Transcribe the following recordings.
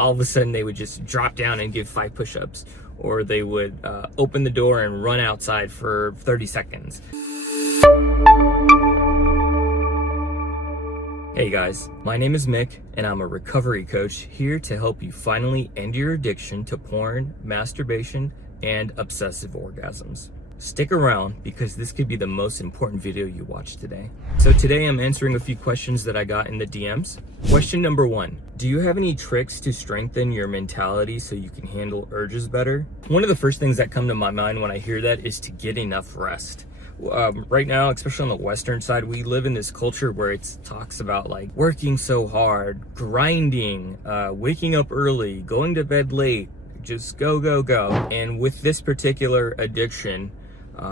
all of a sudden they would just drop down and give 5 push-ups, or they would open the door and run outside for 30 seconds. Hey guys, my name is Mick and I'm a recovery coach here to help you finally end your addiction to porn, masturbation, and obsessive orgasms. Stick around because this could be the most important video you watch today. So today I'm answering a few questions that I got in the DMs. Question number 1, do you have any tricks to strengthen your mentality so you can handle urges better? One of the first things that come to my mind when I hear that is to get enough rest. Right now, especially on the Western side, we live in this culture where it talks about like working so hard, grinding, waking up early, going to bed late, just go, go, go. And with this particular addiction,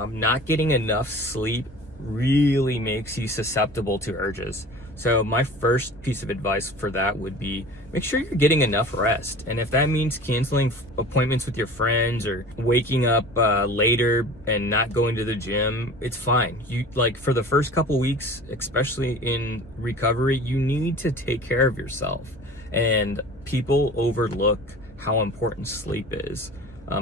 not getting enough sleep really makes you susceptible to urges. So my first piece of advice for that would be make sure you're getting enough rest. And if that means canceling appointments with your friends or waking up later and not going to the gym, it's fine. You like for the first couple weeks, especially in recovery, you need to take care of yourself. And people overlook how important sleep is.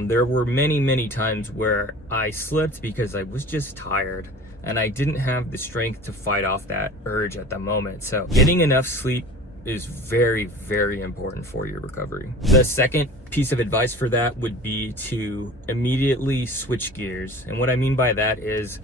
There were many times where I slept because I was just tired and I didn't have the strength to fight off that urge at the moment. So getting enough sleep is very important for your recovery. The second piece of advice for that would be to immediately switch gears. And what I mean by that is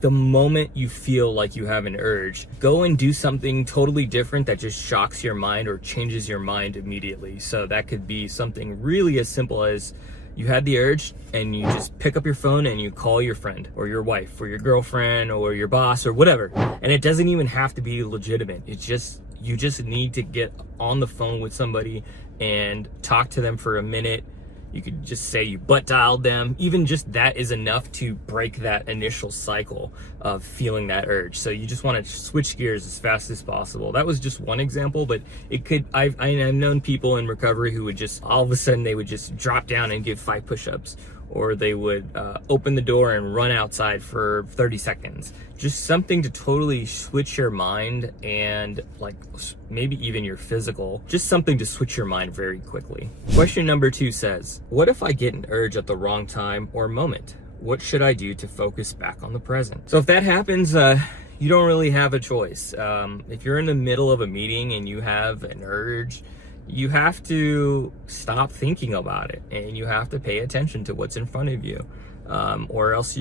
the moment you feel like you have an urge, go and do something totally different that just shocks your mind or changes your mind immediately. So that could be something really as simple as you had the urge and you just pick up your phone and you call your friend or your wife or your girlfriend or your boss or whatever. And it doesn't even have to be legitimate. It's just, you just need to get on the phone with somebody and talk to them for a minute. You could just say you butt dialed them. Even just that is enough to break that initial cycle of feeling that urge. So you just want to switch gears as fast as possible. That was just one example, but it could, I've known people in recovery who would just, all of a sudden they would just drop down and give 5 push-ups, or they would open the door and run outside for 30 seconds. Just something to totally switch your mind and like maybe even your physical, just something to switch your mind very quickly. Question number 2 says, what if I get an urge at the wrong time or moment? What should I do to focus back on the present? So if that happens, you don't really have a choice. If you're in the middle of a meeting and you have an urge, you have to stop thinking about it and you have to pay attention to what's in front of you, or else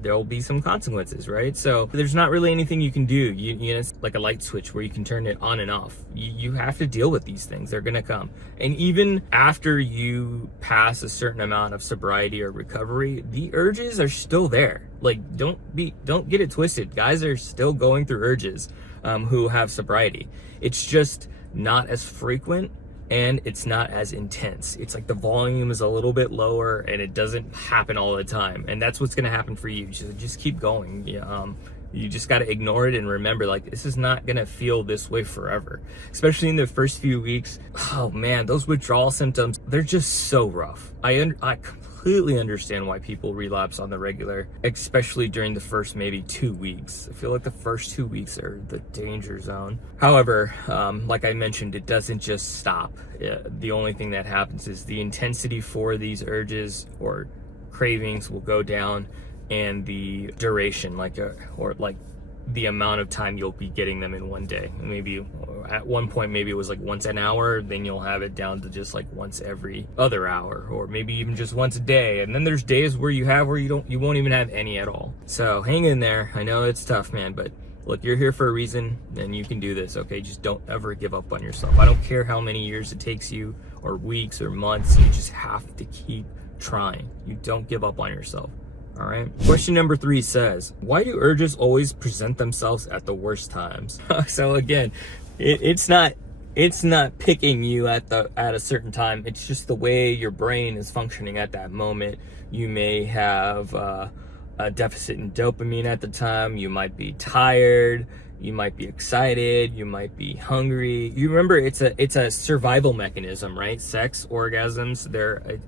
there'll be some consequences, right? So there's not really anything you can do. You know, it's like a light switch where you can turn it on and off. You have to deal with these things. They're gonna come. And even after you pass a certain amount of sobriety or recovery, the urges are still there. Like, don't get it twisted. Guys are still going through urges who have sobriety. It's just not as frequent and it's not as intense. It's like the volume is a little bit lower and it doesn't happen all the time. And that's what's gonna happen for you. Just keep going. You just gotta ignore it and remember, like, this is not gonna feel this way forever. Especially in the first few weeks. Oh man, those withdrawal symptoms, they're just so rough. I completely understand why people relapse on the regular, especially during the first maybe 2 weeks. I feel like the first 2 weeks are the danger zone. However, like I mentioned, it doesn't just stop. The only thing that happens is the intensity for these urges or cravings will go down, and the duration, or the amount of time you'll be getting them in one day. Maybe at one point, maybe it was like once an hour, then you'll have it down to just like once every other hour, or maybe even just once a day. And then there's days where you won't even have any at all. So hang in there. I know it's tough, man, but look, you're here for a reason and you can do this, okay? Just don't ever give up on yourself. I don't care how many years it takes you or weeks or months, you just have to keep trying. You don't give up on yourself. All right. Question number 3 says, why do urges always present themselves at the worst times? So again, it's not picking you at a certain time. It's just the way your brain is functioning at that moment. You may have a deficit in dopamine at the time. You might be tired. You might be excited. You might be hungry. You remember, it's a survival mechanism, right? Sex, orgasms.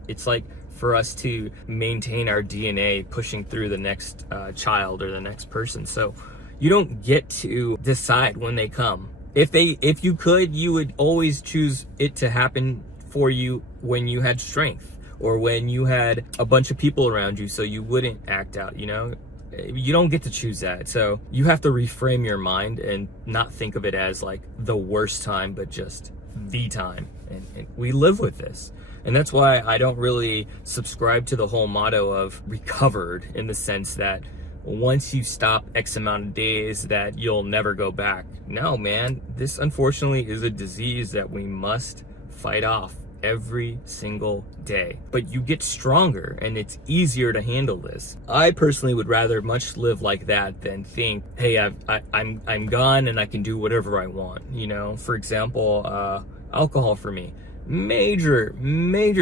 It's like for us to maintain our DNA pushing through the next child or the next person. So you don't get to decide when they come. If you could, you would always choose it to happen for you when you had strength or when you had a bunch of people around you so you wouldn't act out, you know? You don't get to choose that. So you have to reframe your mind and not think of it as like the worst time, but just the time. And we live with this. And that's why I don't really subscribe to the whole motto of recovered, in the sense that once you stop X amount of days that you'll never go back. No, man, this unfortunately is a disease that we must fight off every single day. But you get stronger and it's easier to handle this. I personally would rather much live like that than think, hey, I'm gone and I can do whatever I want. You know, for example, alcohol for me, major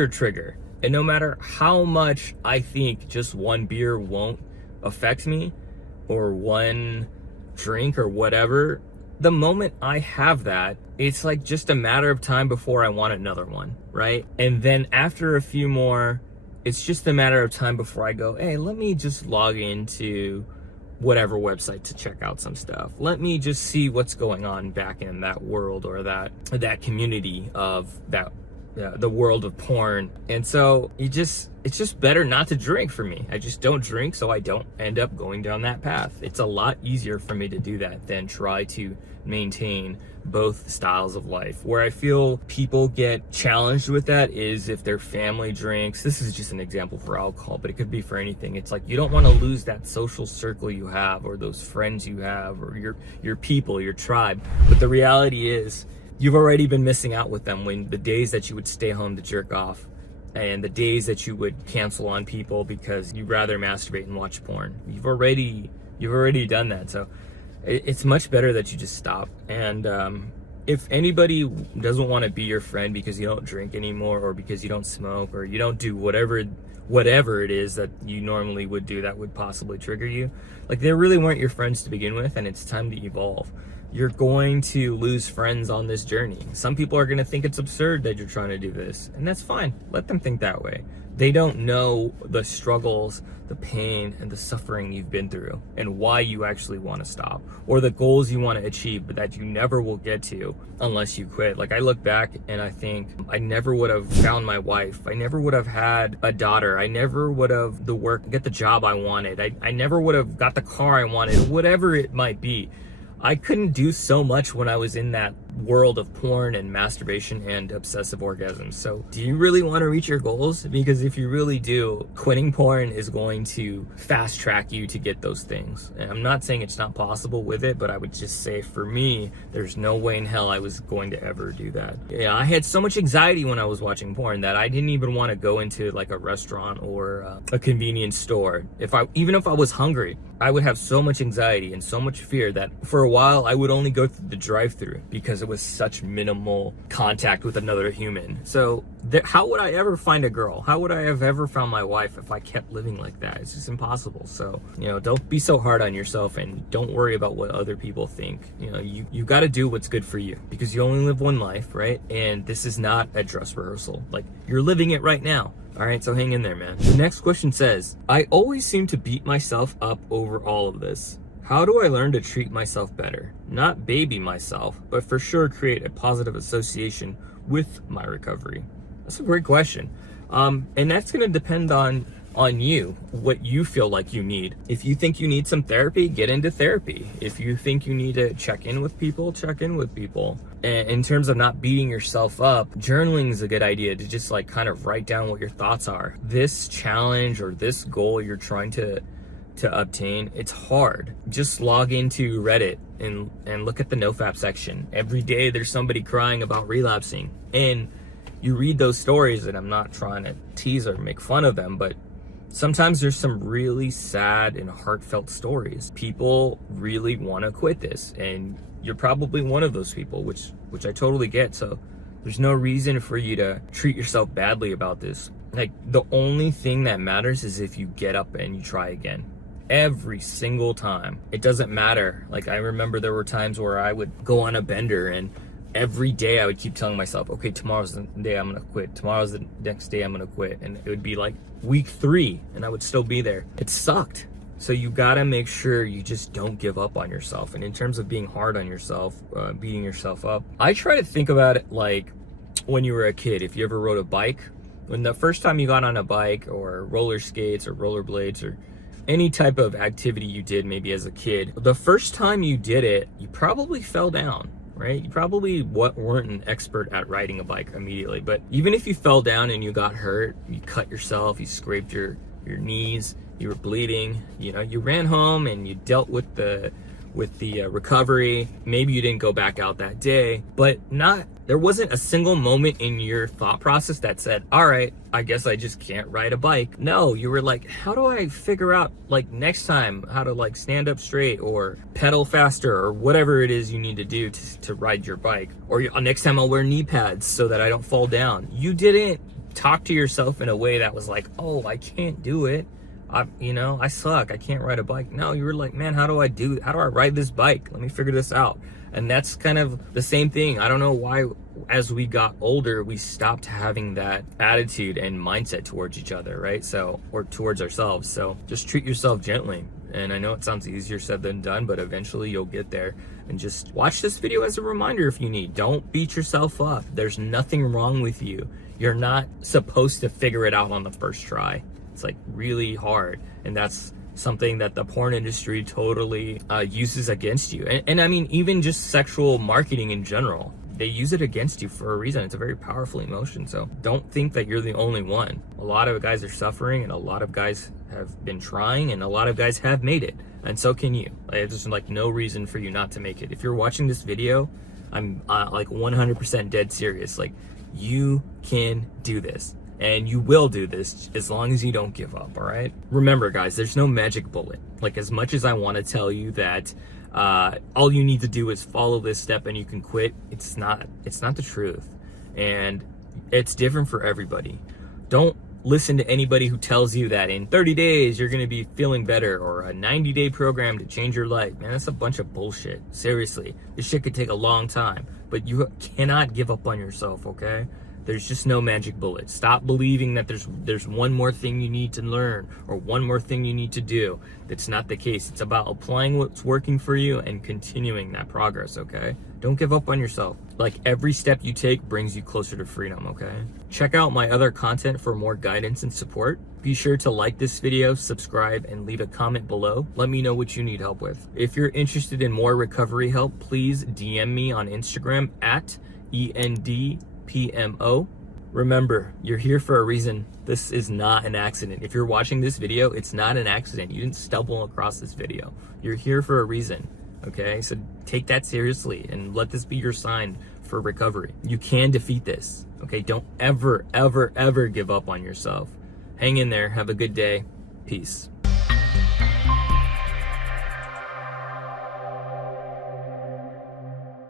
trigger. And no matter how much I think just one beer won't affect me, or one drink or whatever, the moment I have that, it's like just a matter of time before I want another one, right? And then after a few more, it's just a matter of time before I go, hey, let me just log into whatever website to check out some stuff. Let me just see what's going on back in that world, or that community of that the world of porn. And so it's just better not to drink for me. I just don't drink, so I don't end up going down that path. It's a lot easier for me to do that than try to maintain both styles of life. Where I feel people get challenged with that is if their family drinks. This is just an example for alcohol, but it could be for anything. It's like you don't want to lose that social circle you have, or those friends you have, or your people, your tribe. But the reality is, you've already been missing out with them when the days that you would stay home to jerk off, and the days that you would cancel on people because you'd rather masturbate and watch porn. You've already done that. So it's much better that you just stop. And if anybody doesn't want to be your friend because you don't drink anymore, or because you don't smoke, or you don't do whatever it is that you normally would do that would possibly trigger you, like, they really weren't your friends to begin with, and it's time to evolve. You're going to lose friends on this journey. Some people are going to think it's absurd that you're trying to do this, and that's fine. Let them think that way. They don't know the struggles, the pain, and the suffering you've been through, and why you actually want to stop, or the goals you want to achieve, but that you never will get to unless you quit. Like, I look back and I think I never would have found my wife. I never would have had a daughter. I never would have get the job I wanted. I never would have got the car I wanted, whatever it might be. I couldn't do so much when I was in that world of porn and masturbation and obsessive orgasms. So do you really want to reach your goals? Because if you really do, quitting porn is going to fast track you to get those things. And I'm not saying it's not possible with it, but I would just say for me, there's no way in hell I was going to ever do that. Yeah, I had so much anxiety when I was watching porn that I didn't even want to go into like a restaurant or a convenience store. Even if I was hungry, I would have so much anxiety and so much fear that for a while I would only go through the drive-thru because it was such minimal contact with another human. So how would I ever find a girl? How would I have ever found my wife if I kept living like that? It's just impossible. So, don't be so hard on yourself, and don't worry about what other people think. You got to do what's good for you, because you only live one life, right? And this is not a dress rehearsal. Like, you're living it right now. All right, so hang in there, man. The next question says, I always seem to beat myself up over all of this. How do I learn to treat myself better? Not baby myself, but for sure create a positive association with my recovery. That's a great question. And that's gonna depend on you, what you feel like you need. If you think you need some therapy, get into therapy. If you think you need to check in with people, check in with people. And in terms of not beating yourself up, journaling is a good idea to just like kind of write down what your thoughts are. This challenge or this goal you're trying to obtain, it's hard. Just log into Reddit and look at the nofap section. Every day there's somebody crying about relapsing, and you read those stories, and I'm not trying to tease or make fun of them, but sometimes there's some really sad and heartfelt stories. People really want to quit this, and you're probably one of those people, which I totally get. So there's no reason for you to treat yourself badly about this. Like, the only thing that matters is if you get up and you try again. Every single time. It doesn't matter. Like, I remember there were times where I would go on a bender, and every day I would keep telling myself, okay, tomorrow's the day I'm gonna quit. Tomorrow's the next day I'm gonna quit. And it would be like week 3 and I would still be there. It sucked. So you gotta make sure you just don't give up on yourself. And in terms of being hard on yourself, beating yourself up, I try to think about it like when you were a kid, if you ever rode a bike, when the first time you got on a bike or roller skates or rollerblades or any type of activity you did maybe as a kid, the first time you did it, you probably fell down, right? You probably weren't an expert at riding a bike immediately, but even if you fell down and you got hurt, you cut yourself, you scraped your knees, you were bleeding, you know, you ran home and you dealt with the recovery. Maybe you didn't go back out that day, but there wasn't a single moment in your thought process that said, all right, I guess I just can't ride a bike. No, you were like, how do I figure out like next time how to like stand up straight or pedal faster or whatever it is you need to do to ride your bike, or next time I'll wear knee pads so that I don't fall down. You didn't talk to yourself in a way that was like, oh, I can't do it. I suck. I can't ride a bike. No, you were like, man, how do I ride this bike? Let me figure this out. And that's kind of the same thing. I don't know why, as we got older, we stopped having that attitude and mindset towards each other, right? Or towards ourselves. So just treat yourself gently. And I know it sounds easier said than done, but eventually you'll get there. And just watch this video as a reminder if you need. Don't beat yourself up. There's nothing wrong with you. You're not supposed to figure it out on the first try. It's like really hard, and that's something that the porn industry totally uses against you. And I mean, even just sexual marketing in general, they use it against you for a reason. It's a very powerful emotion, so don't think that you're the only one. A lot of guys are suffering, and a lot of guys have been trying, and a lot of guys have made it, and so can you. There's like no reason for you not to make it. If you're watching this video, I'm like 100% dead serious. Like, you can do this. And you will do this as long as you don't give up, all right? Remember, guys, there's no magic bullet. Like, as much as I want to tell you that all you need to do is follow this step and you can quit, it's not the truth. And it's different for everybody. Don't listen to anybody who tells you that in 30 days you're going to be feeling better, or a 90-day program to change your life. Man, that's a bunch of bullshit. Seriously, this shit could take a long time, but you cannot give up on yourself, okay? There's just no magic bullet. Stop believing that there's one more thing you need to learn or one more thing you need to do. That's not the case. It's about applying what's working for you and continuing that progress, okay? Don't give up on yourself. Like, every step you take brings you closer to freedom, okay? Check out my other content for more guidance and support. Be sure to like this video, subscribe, and leave a comment below. Let me know what you need help with. If you're interested in more recovery help, please DM me on Instagram at ENDPMO. Remember, you're here for a reason. This is not an accident. If you're watching this video, it's not an accident. You didn't stumble across this video. You're here for a reason, okay? So take that seriously and let this be your sign for recovery. You can defeat this, okay? Don't ever, ever, ever give up on yourself. Hang in there. Have a good day. Peace.